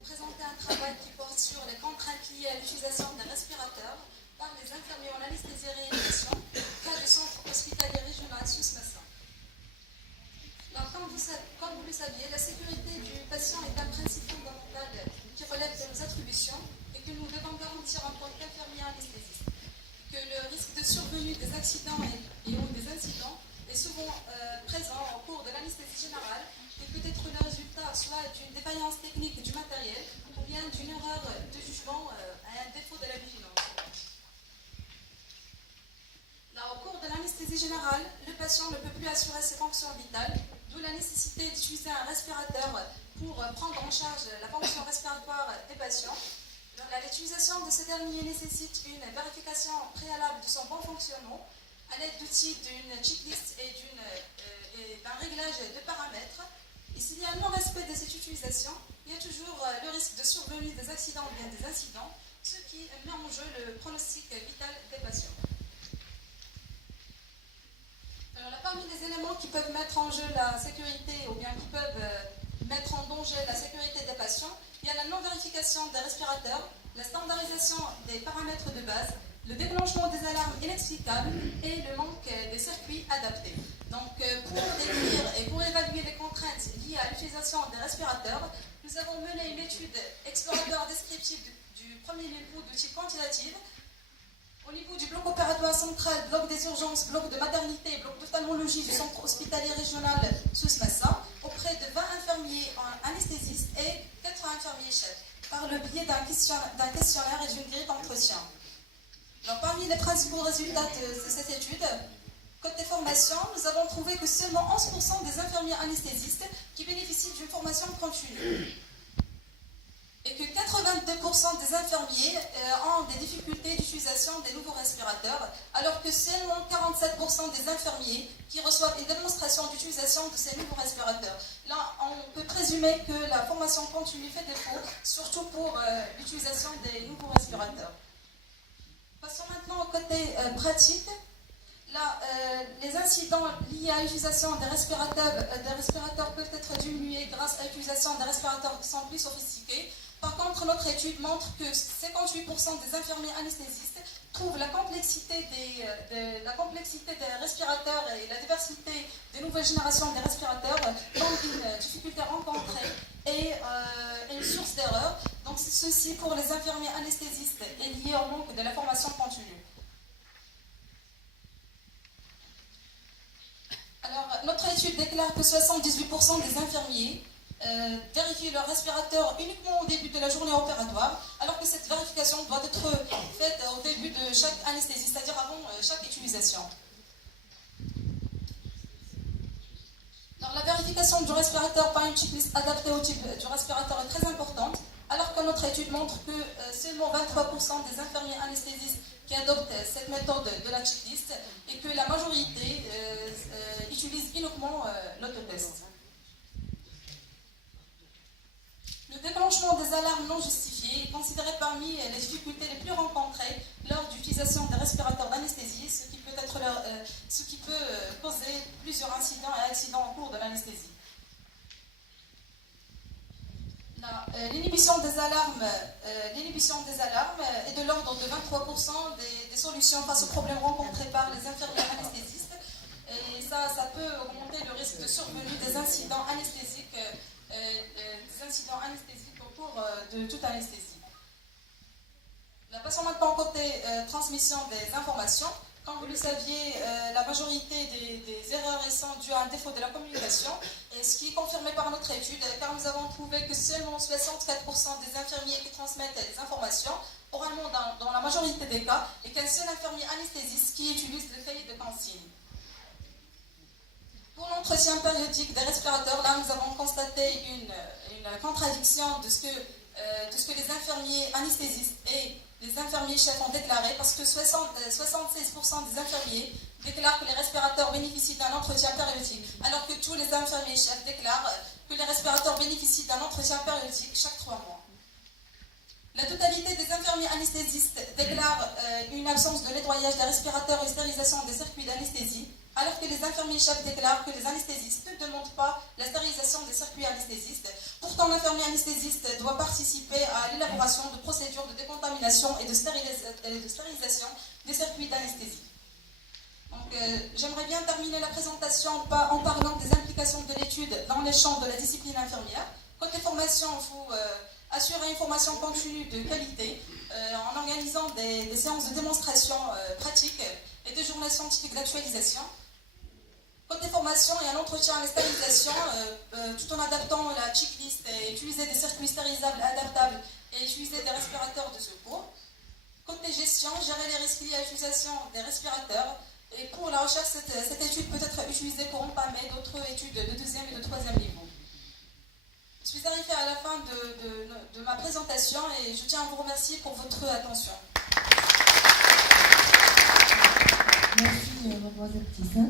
Présenter un travail qui porte sur les contraintes liées à l'utilisation des respirateurs par les infirmiers en anesthésie et réanimation, cas du centre hospitalier régional Sousse-Massin. Comme vous le saviez, la sécurité du patient est un principe fondamental qui relève de nos attributions et que nous devons garantir en tant qu'infirmiers anesthésistes. Que le risque de survenue des accidents et ou des incidents est souvent présent au cours de l'anesthésie générale et peut être le résultat soit d'une défaillance technique du matériel ou bien d'une erreur de jugement à un défaut de la vigilance. Là, au cours de l'anesthésie générale, le patient ne peut plus assurer ses fonctions vitales, d'où la nécessité d'utiliser un respirateur pour prendre en charge la fonction respiratoire des patients. L'utilisation de ce dernier nécessite une vérification préalable de son bon fonctionnement à l'aide d'outils d'une checklist et d'un réglage de paramètres. Et s'il y a un non-respect de cette utilisation, il y a toujours le risque de survenue des accidents ou bien des incidents, ce qui met en jeu le pronostic vital des patients. Alors là, parmi les éléments qui peuvent mettre en jeu la sécurité ou bien qui peuvent mettre en danger la sécurité des patients, il y a la non-vérification des respirateurs, la standardisation des paramètres de base, le déclenchement des alarmes inexplicables et le manque de circuits adaptés. Donc, pour décrire et pour évaluer les contraintes liées à l'utilisation des respirateurs, nous avons mené une étude exploratoire descriptive du premier niveau de type quantitative. Au niveau du bloc opératoire central, bloc des urgences, bloc de maternité, bloc d'ophtalmologie du centre hospitalier régional Sousse-Massin, auprès de 20 infirmiers anesthésistes et 4 infirmiers chefs, par le biais d'un questionnaire et d'une grille d'entretien. Parmi les principaux résultats de cette étude, côté formation, nous avons trouvé que seulement 11% des infirmiers anesthésistes qui bénéficient d'une formation continue et que 82% des infirmiers ont des difficultés d'utilisation des nouveaux respirateurs, alors que seulement 47% des infirmiers qui reçoivent une démonstration d'utilisation de ces nouveaux respirateurs. Là, on peut présumer que la formation continue fait défaut, surtout pour l'utilisation des nouveaux respirateurs. Passons maintenant au côté pratique. Là, les incidents liés à l'utilisation des respirateurs peuvent être diminués grâce à l'utilisation des respirateurs qui sont plus sophistiqués. Par contre, notre étude montre que 58% des infirmiers anesthésistes trouvent la complexité des respirateurs et la diversité des nouvelles générations des respirateurs comme une difficulté rencontrée et une source d'erreur. Donc, ceci pour les infirmiers anesthésistes est lié au manque de la formation continue. Alors, notre étude déclare que 78% des infirmiers vérifient leur respirateur uniquement au début de la journée opératoire, alors que cette vérification doit être faite au début de chaque anesthésie, c'est-à-dire avant chaque utilisation. Alors, la vérification du respirateur par une checklist adaptée au type du respirateur est très importante, alors que notre étude montre que seulement 23% des infirmiers anesthésistes qui adoptent cette méthode de la checklist et que la majorité utilise uniquement l'autotest. Le déclenchement des alarmes non justifiées est considéré parmi les difficultés les plus rencontrées lors d'utilisation des respirateurs d'anesthésie, ce qui peut causer plusieurs incidents et accidents au cours de l'anesthésie. L'inhibition des alarmes est de l'ordre de 23% des solutions face aux problèmes rencontrés par les infirmiers anesthésistes. Et ça peut augmenter le risque de survenue des incidents anesthésiques au cours de toute anesthésie. Passons maintenant au côté transmission des informations. Comme vous le saviez, la majorité des erreurs sont dues à un défaut de la communication, et ce qui est confirmé par notre étude, car nous avons trouvé que seulement 64% des infirmiers qui transmettent les informations oralement dans la majorité des cas, et qu'un seul infirmier anesthésiste qui utilise le cahier de consigne. Pour l'entretien périodique des respirateurs, là nous avons constaté une contradiction de ce que les infirmiers anesthésistes et les infirmiers chefs ont déclaré, parce que 76% des infirmiers déclarent que les respirateurs bénéficient d'un entretien périodique, alors que tous les infirmiers chefs déclarent que les respirateurs bénéficient d'un entretien périodique chaque 3 mois. La totalité des infirmiers anesthésistes déclarent une absence de nettoyage des respirateurs et stérilisation des circuits d'anesthésie, alors que les infirmiers-chefs déclarent que les anesthésistes ne demandent pas la stérilisation des circuits anesthésistes. Pourtant, l'infirmier anesthésiste doit participer à l'élaboration de procédures de décontamination et de stérilisation des circuits d'anesthésie. Donc, j'aimerais bien terminer la présentation en parlant des implications de l'étude dans les champs de la discipline infirmière. Côté formation, il faut assurer une formation continue de qualité en organisant des séances de démonstration pratique et des journées scientifiques d'actualisation. Côté formation, il y a l'entretien à la stérilisation, tout en adaptant la checklist et utiliser des circuits stérilisables adaptables et utiliser des respirateurs de secours. Côté gestion, gérer les risques liés à l'utilisation des respirateurs. Et pour la recherche, cette étude peut être utilisée pour entamer d'autres études de deuxième et de troisième niveau. Je suis arrivée à la fin de ma présentation et je tiens à vous remercier pour votre attention. Merci, mademoiselle Tissa.